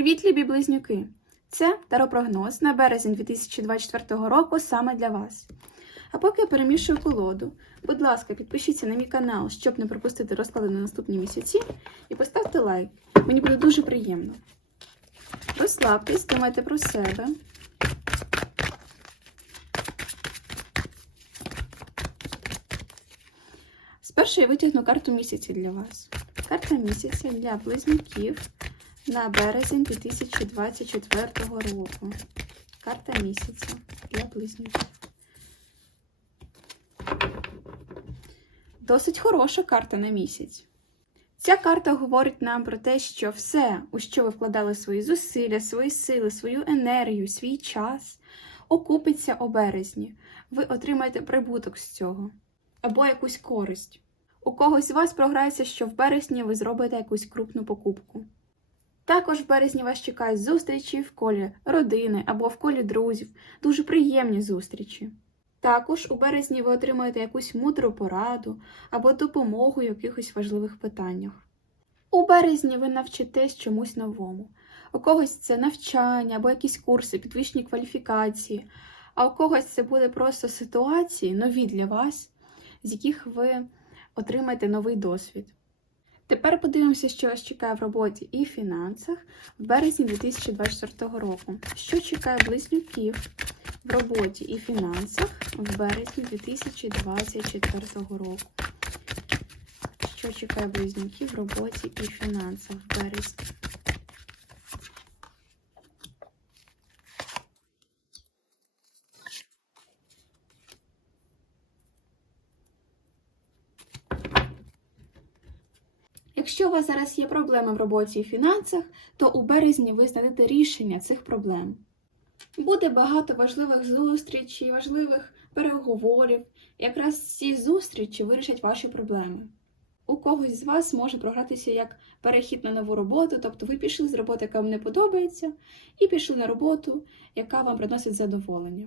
Привіт, любі близнюки! Це таропрогноз на березень 2024 року саме для вас. А поки я перемішую колоду, будь ласка, підпишіться на мій канал, щоб не пропустити розклади на наступні місяці, і поставте лайк. Мені буде дуже приємно. Розслабтесь, думайте про себе. Спершу я витягну карту місяця для вас. Карта місяця для близнюків на березень 2024 року. Карта місяця для близнюків. Досить хороша карта на місяць. Ця карта говорить нам про те, що все, у що ви вкладали свої зусилля, свої сили, свою енергію, свій час, окупиться у березні. Ви отримаєте прибуток з цього або якусь користь. У когось з вас програється, що в березні ви зробите якусь крупну покупку. Також в березні вас чекають зустрічі в колі родини або в колі друзів, дуже приємні зустрічі. Також у березні ви отримаєте якусь мудру пораду або допомогу в якихось важливих питаннях. У березні ви навчитесь чомусь новому. У когось це навчання або якісь курси, підвищені кваліфікації, а у когось це буде просто ситуації нові для вас, з яких ви отримаєте новий досвід. Тепер подивимося, що вас чекає в роботі і фінансах в березні 2024 року. Що чекає близнюків в роботі і фінансах в березні 2024 року? Що чекає близнюків в роботі і фінансах в березні? Якщо у вас зараз є проблеми в роботі і фінансах, то у березні ви знайдете рішення цих проблем. Буде багато важливих зустрічей, важливих переговорів. Якраз ці зустрічі вирішать ваші проблеми. У когось з вас може програтися як перехід на нову роботу, тобто ви пішли з роботи, яка вам не подобається, і пішли на роботу, яка вам приносить задоволення.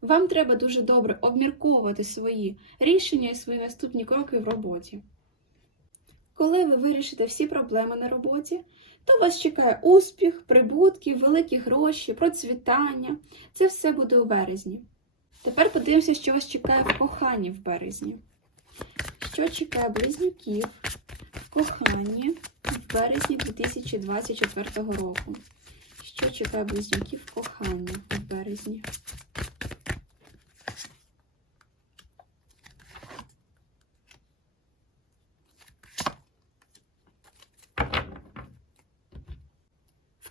Вам треба дуже добре обмірковувати свої рішення і свої наступні кроки в роботі. Коли ви вирішите всі проблеми на роботі, то вас чекає успіх, прибутки, великі гроші, процвітання. Це все буде у березні. Тепер подивимося, що вас чекає в коханні в березні. Що чекає близнюків в коханні в березні 2024 року? Що чекає близнюків в коханні в березні?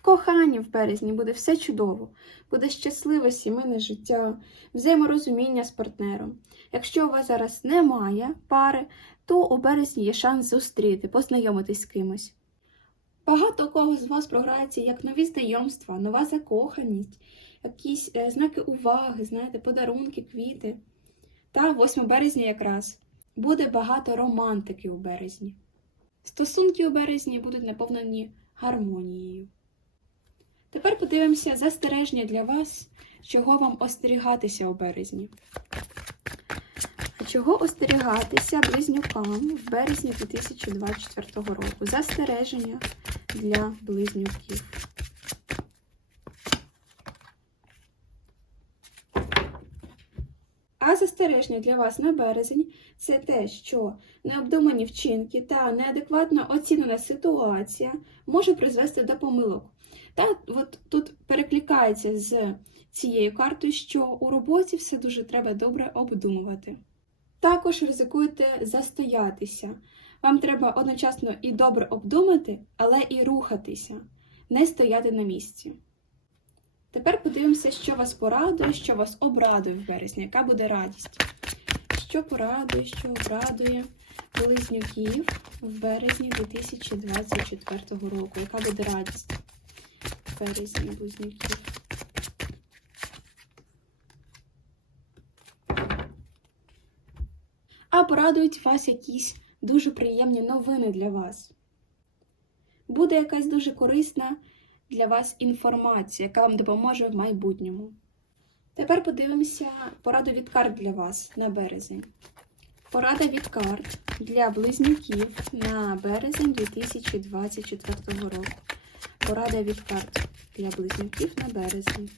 В коханні в березні буде все чудово, буде щасливе сімейне життя, взаєморозуміння з партнером. Якщо у вас зараз немає пари, то у березні є шанс зустріти, познайомитись з кимось. Багато кого з вас програється як нові знайомства, нова закоханість, якісь е, знаки уваги, знаєте, подарунки, квіти. Та 8 березня якраз буде багато романтики у березні. Стосунки у березні будуть наповнені гармонією. Тепер подивимося застереження для вас, чого вам остерігатися у березні. Чого остерігатися близнюкам в березні 2024 року? Застереження для близнюків. А застереження для вас на березень це те, що необдумані вчинки та неадекватно оцінена ситуація може призвести до помилок. Та от тут перекликається з цією картою, що у роботі все дуже треба добре обдумувати. Також ризикуєте застоятися. Вам треба одночасно і добре обдумати, але і рухатися, не стояти на місці. Тепер подивимося, що вас порадує, що вас обрадує в березні, яка буде радість. Що порадує, що обрадує близнюків в березні 2024 року. Яка буде радість в березні близнюків? А порадують вас якісь дуже приємні новини для вас. Буде якась дуже корисна для вас інформація, яка вам допоможе в майбутньому. Тепер подивимося пораду від карт для вас на березень. Порада від карт для близнюків на березень 2024 року. порада від карт для близнюків на березні.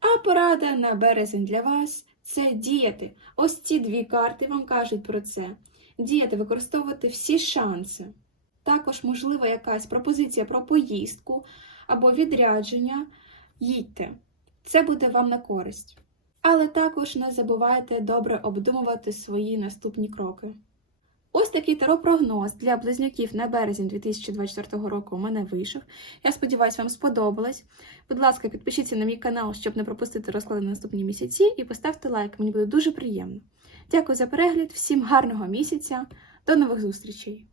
А порада на березень для вас це діяти. Ось ці дві карти вам кажуть про це. Діяти, використовувати всі шанси. Також, можливо, якась пропозиція про поїздку або відрядження. Їдьте. Це буде вам на користь. Але також не забувайте добре обдумувати свої наступні кроки. Ось такий таро-прогноз для близнюків на березень 2024 року у мене вийшов. Я сподіваюся, вам сподобалось. Будь ласка, підпишіться на мій канал, щоб не пропустити розклади на наступні місяці, і поставте лайк, мені буде дуже приємно. Дякую за перегляд, всім гарного місяця, до нових зустрічей!